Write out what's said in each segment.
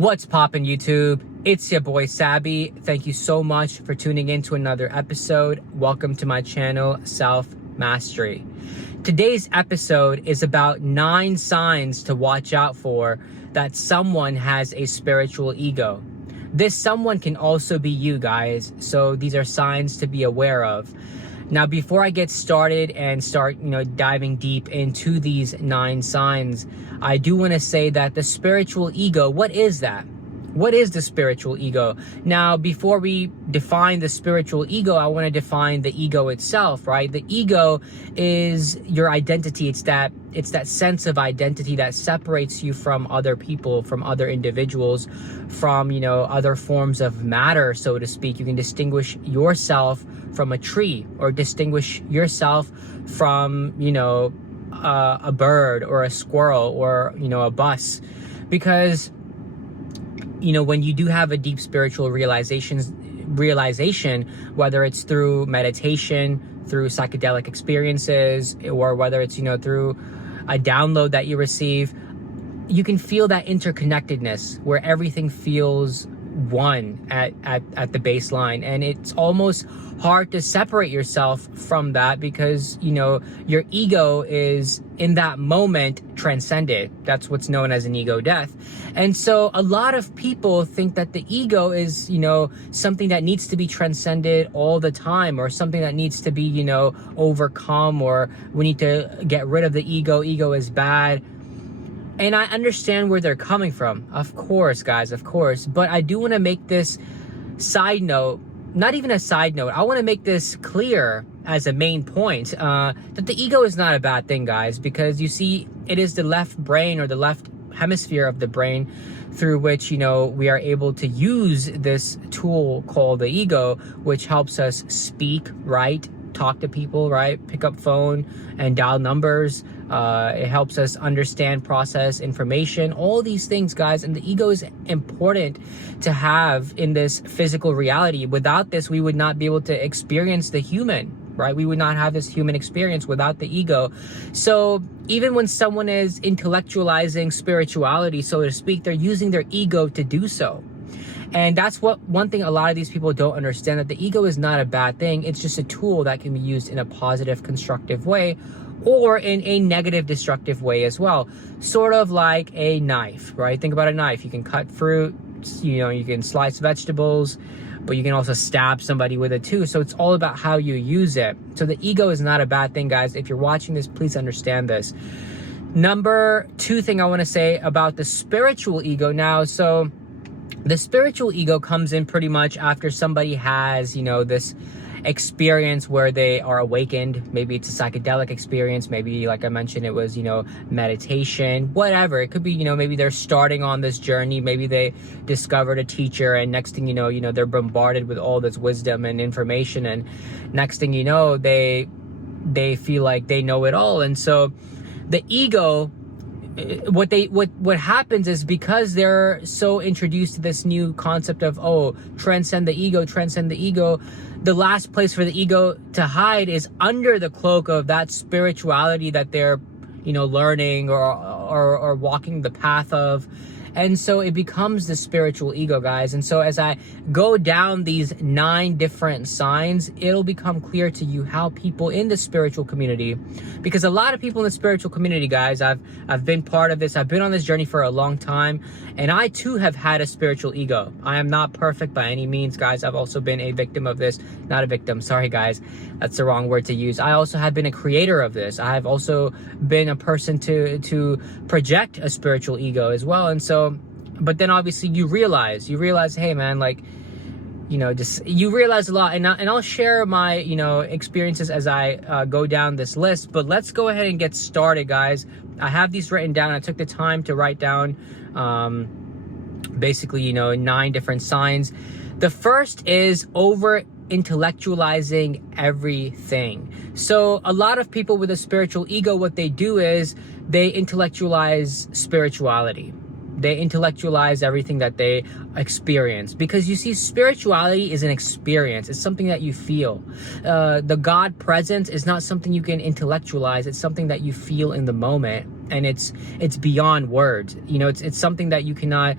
What's poppin' YouTube? It's your boy Sabby. Thank you so much for tuning in to another episode. Welcome to my channel, Self Mastery. Today's episode is about 9 signs to watch out for that someone has a spiritual ego. This someone can also be you guys, so these are signs to be aware of. Now, before I get started and start, diving deep into these 9 signs, I do want to say that the spiritual ego, what is that? What is the spiritual ego? Now, before we define the spiritual ego, I want to define the ego itself, right? The ego is your identity. It's that sense of identity that separates you from other people, from other individuals, from, other forms of matter, so to speak. You can distinguish yourself from a tree, or distinguish yourself from, a bird or a squirrel or, a bus. Because when you do have a deep spiritual realization, whether it's through meditation, through psychedelic experiences, or whether it's, through a download that you receive, you can feel that interconnectedness where everything feels one at the baseline. And it's almost hard to separate yourself from that because, your ego is in that moment transcended. That's what's known as an ego death. And so a lot of people think that the ego is, something that needs to be transcended all the time, or something that needs to be, overcome, or we need to get rid of the ego. Ego is bad. And I understand where they're coming from. Of course, guys, of course. But I do want to make this side note, not even a side note. I want to make this clear as a main point, that the ego is not a bad thing, guys, because you see, it is the left brain, or the left hemisphere of the brain, through which, we are able to use this tool called the ego, which helps us speak, write, talk to people, right? Pick up phone and dial numbers. It helps us understand, process information, all these things, guys. And the ego is important to have in this physical reality. Without this, we would not be able to experience the human, right? We would not have this human experience without the ego. So even when someone is intellectualizing spirituality, so to speak, they're using their ego to do so. And that's one thing a lot of these people don't understand, that the ego is not a bad thing. It's just a tool that can be used in a positive, constructive way, or in a negative, destructive way as well. Sort of like a knife, right? Think about a knife. You can cut fruit, you can slice vegetables, but you can also stab somebody with it too. So it's all about how you use it. So the ego is not a bad thing, guys. If you're watching this, please understand this. Number 2 thing I want to say about the spiritual ego now. So the spiritual ego comes in pretty much after somebody has, this experience where they are awakened. Maybe it's a psychedelic experience. Maybe, like I mentioned, it was, meditation, whatever. It could be, maybe they're starting on this journey. Maybe they discovered a teacher, and next thing you know, they're bombarded with all this wisdom and information. And next thing you know, they feel like they know it all. And so the ego, what happens is, because they're so introduced to this new concept of, transcend the ego, the last place for the ego to hide is under the cloak of that spirituality that they're, learning or walking the path of. And so it becomes the spiritual ego, guys. And so as I go down these 9 different signs, it'll become clear to you how people in the spiritual community, because a lot of people in the spiritual community, guys, I've been part of this. I've been on this journey for a long time, and I too have had a spiritual ego. I am not perfect by any means, guys. I've also been a victim of this. Not a victim, sorry, guys. That's the wrong word to use. I also have been a creator of this. I have also been a person to project a spiritual ego as well. And so, but then obviously you realize, hey man, you realize a lot. And I'll share my, experiences as I go down this list. But let's go ahead and get started, guys. I have these written down. I took the time to write down, basically, 9 different signs. The first is over-intellectualizing everything. So a lot of people with a spiritual ego, what they do is they intellectualize spirituality. They intellectualize everything that they experience, because you see, spirituality is an experience. It's something that you feel. The God presence is not something you can intellectualize. It's something that you feel in the moment. and it's beyond words. You know, it's something that you cannot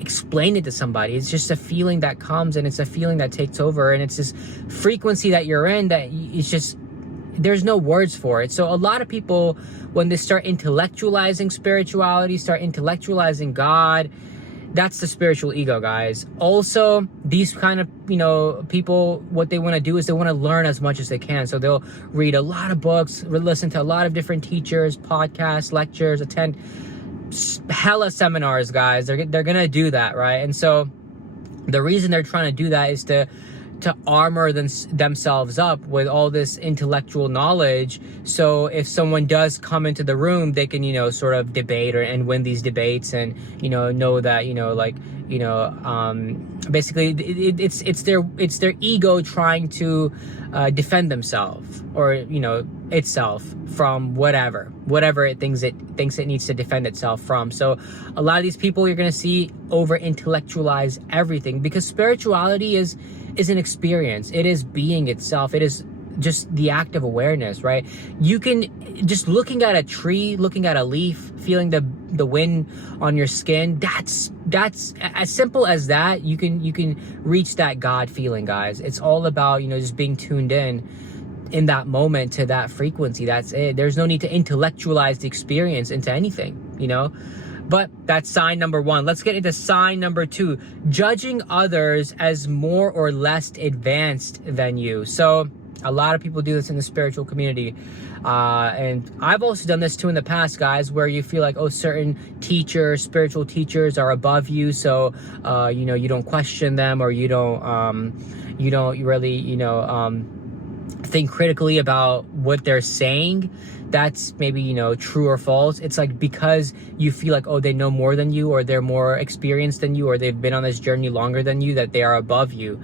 explain it to somebody. It's just a feeling that comes, and it's a feeling that takes over, and it's this frequency that you're in that it's just, there's no words for it. So a lot of people, when they start intellectualizing spirituality, start intellectualizing God, that's the spiritual ego, guys. Also, these kind of, you know, people, what they want to do is they want to learn as much as they can. So they'll read a lot of books, listen to a lot of different teachers, podcasts, lectures, attend hella seminars, guys. They're gonna do that, right? And so the reason they're trying to do that is to armor themselves up with all this intellectual knowledge. So if someone does come into the room, they can, you know, sort of debate and win these debates, and, you know that, you know, like, you know, basically it's their ego trying to defend themselves, or, you know, itself from whatever it thinks it needs to defend itself from. So a lot of these people you're going to see over intellectualize everything, because spirituality is an experience. It is being itself. It is just the act of awareness, right? You can just looking at a tree, looking at a leaf, feeling the wind on your skin. That's as simple as that. You can reach that God feeling, guys. It's all about, you know, just being tuned in that moment to that frequency. That's it. There's no need to intellectualize the experience into anything, you know. But that's sign number 1. Let's get into sign number 2. Judging others as more or less advanced than you. So a lot of people do this in the spiritual community. And I've also done this too in the past, guys, where you feel like, oh, certain teachers, spiritual teachers are above you. So, you know, you don't question them, or you don't really, you know, think critically about what they're saying. That's maybe, you know, true or false. It's like because you feel like, oh, they know more than you, or they're more experienced than you, or they've been on this journey longer than you, that they are above you.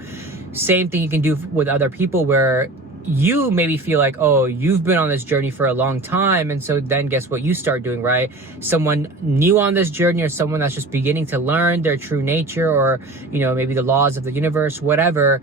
Same thing you can do with other people, where you maybe feel like, oh, you've been on this journey for a long time, and so then guess what you start doing, right? Someone new on this journey, or someone that's just beginning to learn their true nature, or, you know, maybe the laws of the universe, whatever,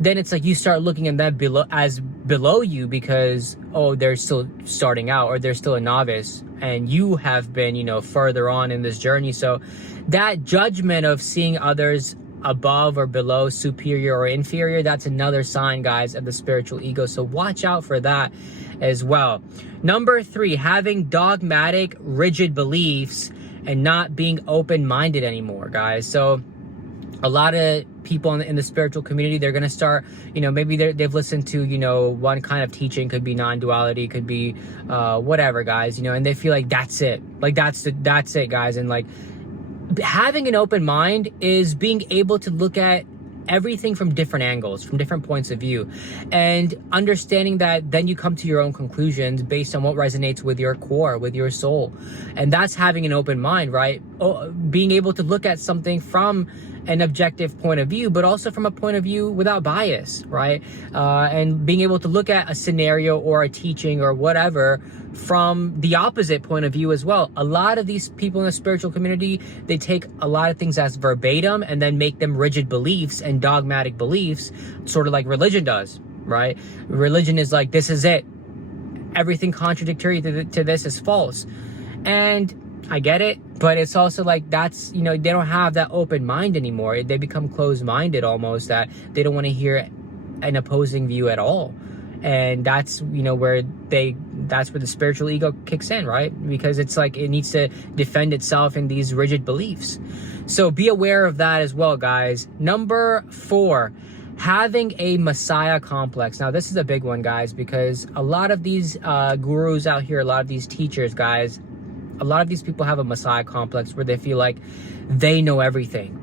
then it's like you start looking at them below you, because, oh, they're still starting out, or they're still a novice, and you have been, you know, further on in this journey. So that judgment of seeing others above or below, superior or inferior, that's another sign, guys, of the spiritual ego. So watch out for that as well. Number 3, having dogmatic, rigid beliefs and not being open-minded anymore, guys. So a lot of people in the spiritual community, they're going to start, you know, maybe they've listened to, you know, one kind of teaching, could be non-duality, could be whatever, guys, you know, and they feel like that's it. Like that's it, guys. And like, having an open mind is being able to look at everything from different angles, from different points of view, and understanding that then you come to your own conclusions based on what resonates with your core, with your soul. And that's having an open mind, right? Being able to look at something from an objective point of view, but also from a point of view without bias, right? And being able to look at a scenario or a teaching or whatever from the opposite point of view as well. A lot of these people in the spiritual community, they take a lot of things as verbatim and then make them rigid beliefs and dogmatic beliefs, sort of like religion does, right? Religion is like, this is it. Everything contradictory to this is false. And I get it, but it's also like, that's, you know, they don't have that open mind anymore. They become closed-minded almost, that they don't want to hear an opposing view at all. And that's, you know, that's where the spiritual ego kicks in, right? Because it's like it needs to defend itself in these rigid beliefs. So be aware of that as well, guys. Number 4, having a messiah complex. Now, this is a big one, guys, because a lot of these gurus out here, a lot of these teachers, guys, a lot of these people have a messiah complex where they feel like they know everything,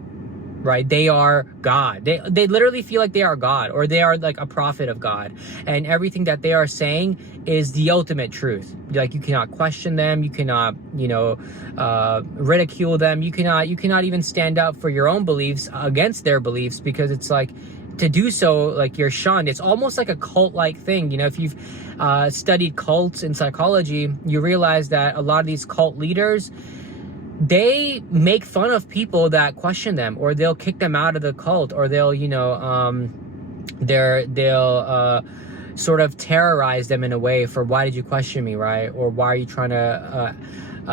right? They are God. They literally feel like they are God, or they are like a prophet of God, and everything that they are saying is the ultimate truth. Like, you cannot question them, you cannot, you know, ridicule them, you cannot even stand up for your own beliefs against their beliefs, because it's like, to do so, like, you're shunned. It's almost like a cult-like thing. You know, if you've studied cults in psychology, you realize that a lot of these cult leaders, they make fun of people that question them, or they'll kick them out of the cult, or they'll, you know, they'll sort of terrorize them in a way for, why did you question me, right? Or why are you trying to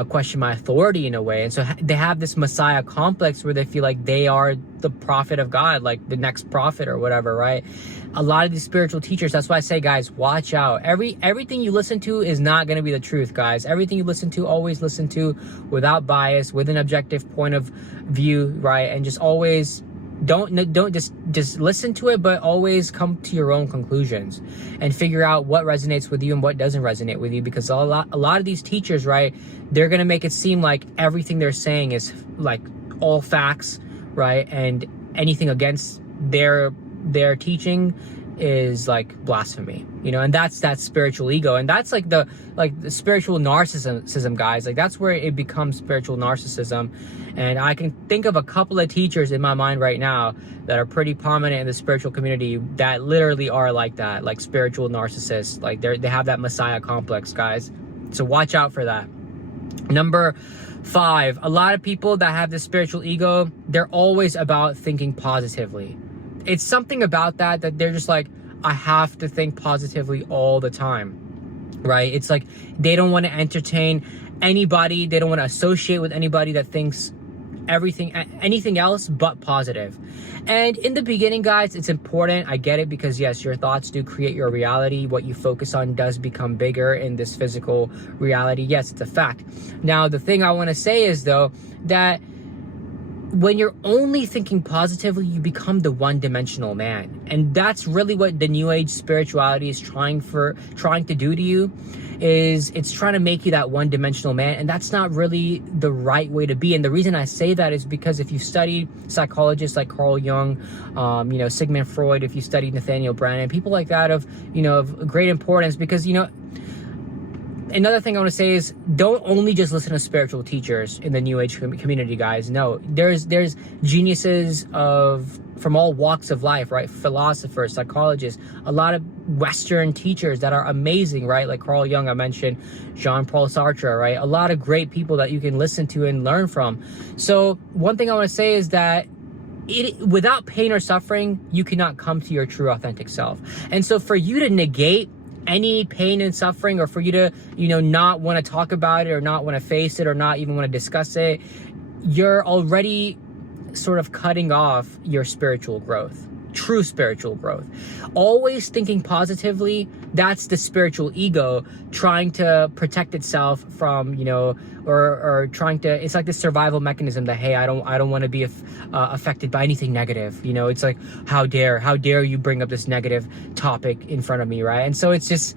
question my authority in a way? And so they have this Messiah complex where they feel like they are the prophet of God, like the next prophet or whatever, right? A lot of these spiritual teachers, that's why I say, guys, watch out. Everything you listen to is not going to be the truth, guys. Everything you listen to, always listen to without bias, with an objective point of view, right? And just always don't just listen to it, but always come to your own conclusions and figure out what resonates with you and what doesn't resonate with you. Because a lot of these teachers, right, they're going to make it seem like everything they're saying is like all facts, right? And anything against their teaching is like blasphemy, you know. And that's that spiritual ego, and that's like the spiritual narcissism, guys. Like that's where it becomes spiritual narcissism. And I can think of a couple of teachers in my mind right now that are pretty prominent in the spiritual community that literally are like that, like spiritual narcissists. Like they have that Messiah complex, guys. So watch out for that. Number 5, a lot of people that have this spiritual ego, they're always about thinking positively. It's something about that they're just like, I have to think positively all the time, right? It's like they don't want to entertain anybody. They don't want to associate with anybody that thinks anything else but positive. And in the beginning, guys, it's important. I get it, because yes, your thoughts do create your reality. What you focus on does become bigger in this physical reality. Yes, it's a fact. Now, the thing I want to say is, though, that when you're only thinking positively, you become the one-dimensional man. And that's really what the New Age spirituality is trying to do to you, is it's trying to make you that one-dimensional man. And that's not really the right way to be. And the reason I say that is because if you study psychologists like Carl Jung, Sigmund Freud, if you study Nathaniel Branden, people like that of great importance, because, another thing I want to say is, don't only just listen to spiritual teachers in the New Age community, guys. No, there's geniuses from all walks of life, right? Philosophers, psychologists, a lot of Western teachers that are amazing, right? Like Carl Jung, I mentioned, Jean-Paul Sartre, right? A lot of great people that you can listen to and learn from. So one thing I want to say is that without pain or suffering, you cannot come to your true authentic self. And so for you to negate any pain and suffering, or for you to, not want to talk about it, or not want to face it, or not even want to discuss it, you're already sort of cutting off your spiritual growth, true spiritual growth. Always thinking positively, that's the spiritual ego trying to protect itself from, or trying to, it's like this survival mechanism that, hey, I don't want to be affected by anything negative. It's like, how dare you bring up this negative topic in front of me, right? And so it's just,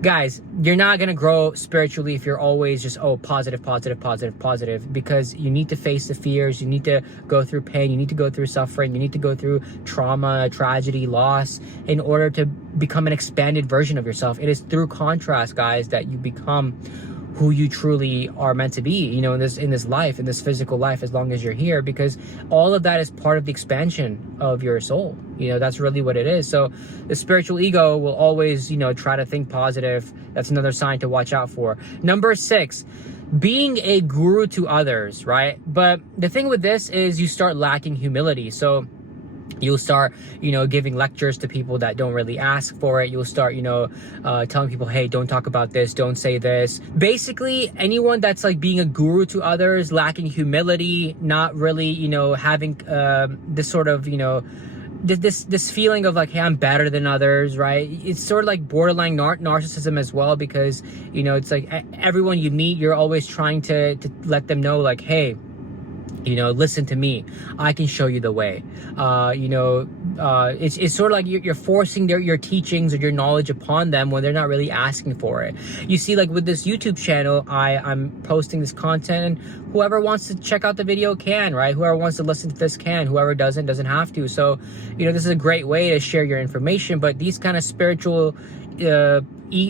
guys, you're not going to grow spiritually if you're always just, positive, because you need to face the fears. You need to go through pain. You need to go through suffering. You need to go through trauma, tragedy, loss in order to become an expanded version of yourself. It is through contrast, guys, that you become who you truly are meant to be, in this life, in this physical life, as long as you're here, because all of that is part of the expansion of your soul. That's really what it is. So the spiritual ego will always, try to think positive. That's another sign to watch out for. Number 6, being a guru to others, right? But the thing with this is you start lacking humility. So you'll start, giving lectures to people that don't really ask for it. You'll start, telling people, hey, don't talk about this, don't say this. Basically, anyone that's like being a guru to others, lacking humility, not really, having this sort of, this feeling of like, hey, I'm better than others, right? It's sort of like borderline narcissism as well, because, it's like everyone you meet, you're always trying to let them know, like, hey, listen to me. I can show you the way. It's sort of like you're forcing your teachings or your knowledge upon them when they're not really asking for it. You see, like with this YouTube channel, I'm posting this content, and whoever wants to check out the video can, right? Whoever wants to listen to this can. Whoever doesn't have to. So, this is a great way to share your information. But these kind of spiritual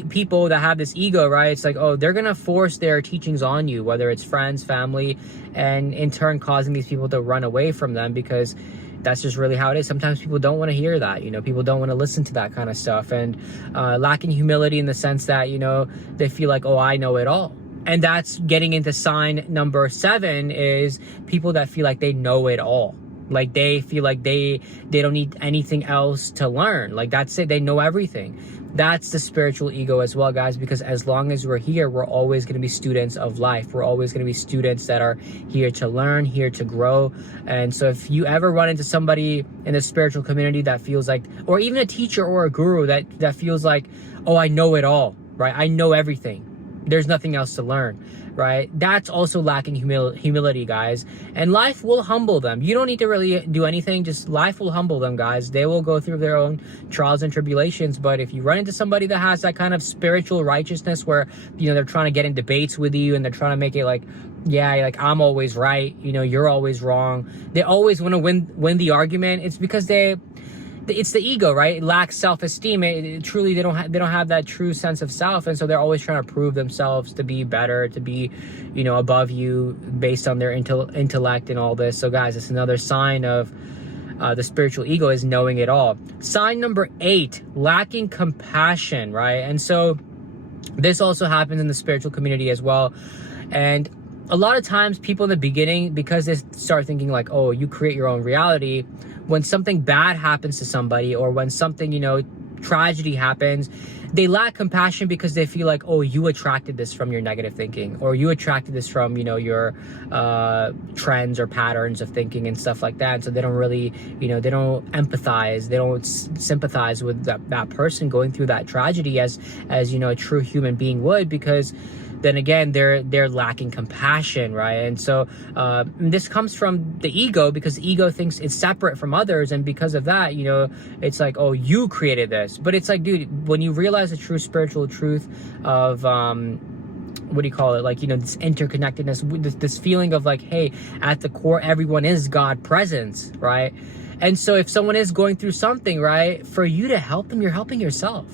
people that have this ego, right? It's like, they're gonna force their teachings on you, whether it's friends, family, and in turn causing these people to run away from them, because that's just really how it is. Sometimes people don't want to hear that, people don't want to listen to that kind of stuff, and lacking humility in the sense that, they feel like, I know it all. And that's getting into sign number 7, is people that feel like they know it all. Like they feel like they don't need anything else to learn. Like that's it, they know everything. That's the spiritual ego as well, guys, because as long as we're here, we're always going to be students of life. We're always going to be students that are here to learn, here to grow. And so if you ever run into somebody in the spiritual community that feels like, or even a teacher or a guru that feels like, oh, I know it all, right? I know everything. There's nothing else to learn, right? That's also lacking humility, guys. And life will humble them. You don't need to really do anything. Just life will humble them, guys. They will go through their own trials and tribulations. But if you run into somebody that has that kind of spiritual righteousness where, you know, they're trying to get in debates with you and they're trying to make it like, yeah, like I'm always right, you know, you're always wrong. They always want to win the argument. It's because it's the ego, right? It lacks self-esteem. Truly, they don't have that true sense of self, and so they're always trying to prove themselves to be better, to be, you know, above you based on their intellect and all this. So, guys, it's another sign of the spiritual ego is knowing it all. Sign number 8, lacking compassion, right? And so this also happens in the spiritual community as well. And a lot of times people in the beginning, because they start thinking like, oh, you create your own reality, when something bad happens to somebody or when something, you know, tragedy happens, they lack compassion because they feel like, oh, you attracted this from your negative thinking, or you attracted this from, you know, your trends or patterns of thinking and stuff like that. And so they don't really, you know, they don't empathize, they don't sympathize with that person going through that tragedy as you know, a true human being would, because then again, they're lacking compassion, right? And so this comes from the ego, because the ego thinks it's separate from others, and because of that, you know, it's like, oh, you created this. But it's like, dude, when you realize the true spiritual truth of what do you call it, like, you know, this interconnectedness, this feeling of like, hey, at the core, everyone is God presence, right? And so if someone is going through something, right, for you to help them, you're helping yourself.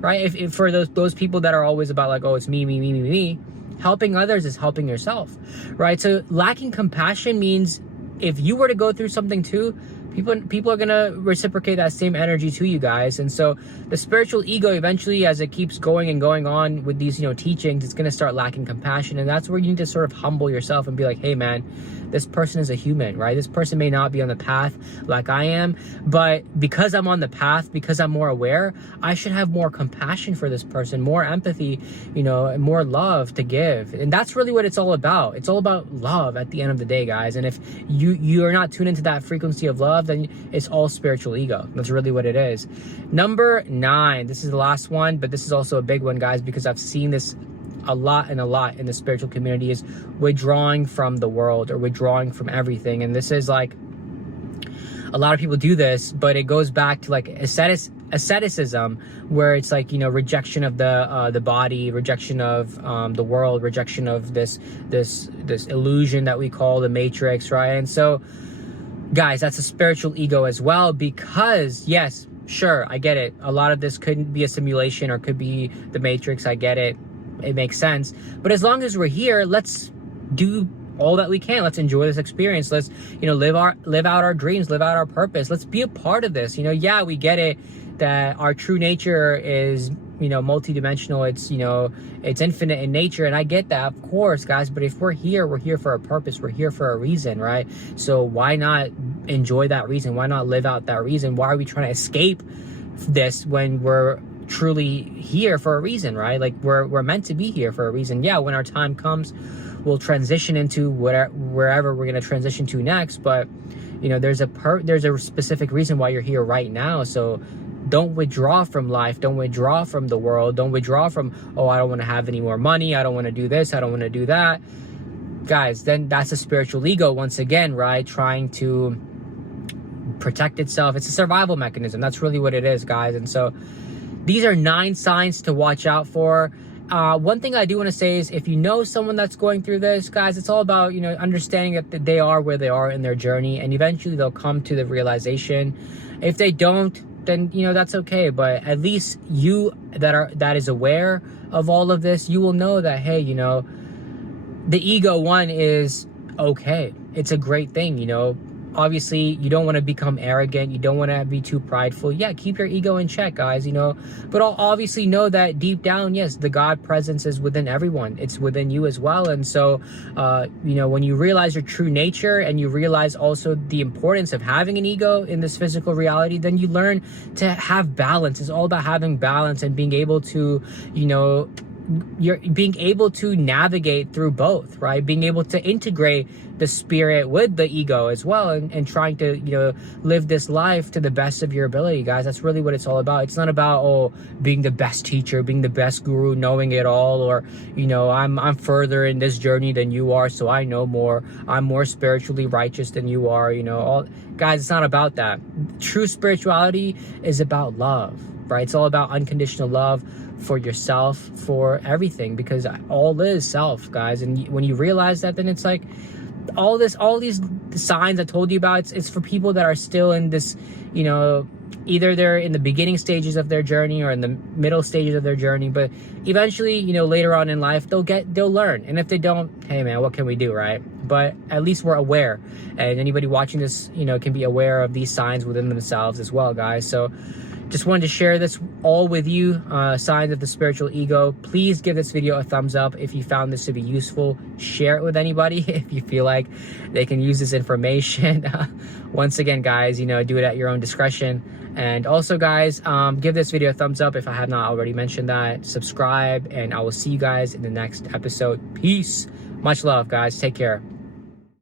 Right? If for those people that are always about like, oh, it's me, helping others is helping yourself, right? So lacking compassion means if you were to go through something too, people are gonna reciprocate that same energy to you, guys. And so the spiritual ego, eventually, as it keeps going and going on with these, you know, teachings, it's gonna start lacking compassion, and that's where you need to sort of humble yourself and be like, hey, man, this person is a human, right? This person may not be on the path like I am, but because I'm on the path, because I'm more aware, I should have more compassion for this person, more empathy, you know, and more love to give. And that's really what it's all about. It's all about love at the end of the day, guys. And if you are not tuned into that frequency of love, then it's all spiritual ego. That's really what it is. Number 9, this is the last one, but this is also a big one, guys, because I've seen this a lot in the spiritual community, is withdrawing from the world or withdrawing from everything. And this is like, a lot of people do this, but it goes back to like asceticism, where it's like, you know, rejection of the body, rejection of the world, rejection of this illusion that we call the matrix, right? And so, guys, that's a spiritual ego as well, because yes, sure, I get it, a lot of this could be a simulation or could be the matrix. I get it. It makes sense. But as long as we're here, let's do all that we can. Let's enjoy this experience. Let's, you know, live out our dreams, live out our purpose. Let's be a part of this. You know, yeah, we get it that our true nature is, you know, multidimensional. It's, you know, it's infinite in nature. And I get that, of course, guys. But if we're here for a purpose. We're here for a reason, right? So why not enjoy that reason? Why not live out that reason? Why are we trying to escape this when we're truly here for a reason, right? Like we're meant to be here for a reason. Yeah, when our time comes, we'll transition into wherever we're going to transition to next. But, you know, there's a specific reason why you're here right now. So don't withdraw from life. Don't withdraw from the world. Don't withdraw from, oh, I don't want to have any more money. I don't want to do this. I don't want to do that. Guys, then that's a spiritual ego once again, right? Trying to protect itself. It's a survival mechanism. That's really what it is, guys. And so these are 9 signs to watch out for. One thing I do want to say is, if you know someone that's going through this, guys, it's all about, you know, understanding that they are where they are in their journey, and eventually they'll come to the realization. If they don't, then, you know, that's okay. But at least you that is aware of all of this, you will know that, hey, you know, the ego one is okay. It's a great thing, you know. obviously you don't want to become arrogant, you don't want to be too prideful. Yeah, keep your ego in check, guys, you know, but obviously know that deep down, yes, the God presence is within everyone. It's within you as well. And so you know, when you realize your true nature, and you realize also the importance of having an ego in this physical reality, then you learn to have balance. It's all about having balance and being able to, you know, you're being able to navigate through both, right? Being able to integrate the spirit with the ego as well, and trying to, you know, live this life to the best of your ability, guys. That's really what it's all about. It's not about, oh, being the best teacher, being the best guru, knowing it all, or, you know, I'm further in this journey than you are, so I know more. I'm more spiritually righteous than you are, you know. All, guys, it's not about that. True spirituality is about love, right? It's all about unconditional love for yourself, for everything, because all is self, guys. And when you realize that, then it's like all these signs I told you about, it's for people that are still in this, you know, either they're in the beginning stages of their journey or in the middle stages of their journey, but eventually, you know, later on in life, they'll learn. And if they don't, hey man, what can we do, right? But at least we're aware, and anybody watching this, you know, can be aware of these signs within themselves as well, guys. So just wanted to share this all with you, signs of the spiritual ego. Please give this video a thumbs up if you found this to be useful. Share it with anybody if you feel like they can use this information. Once again, guys, you know, do it at your own discretion. And also, guys, give this video a thumbs up if I have not already mentioned that. Subscribe, and I will see you guys in the next episode. Peace. Much love, guys. Take care.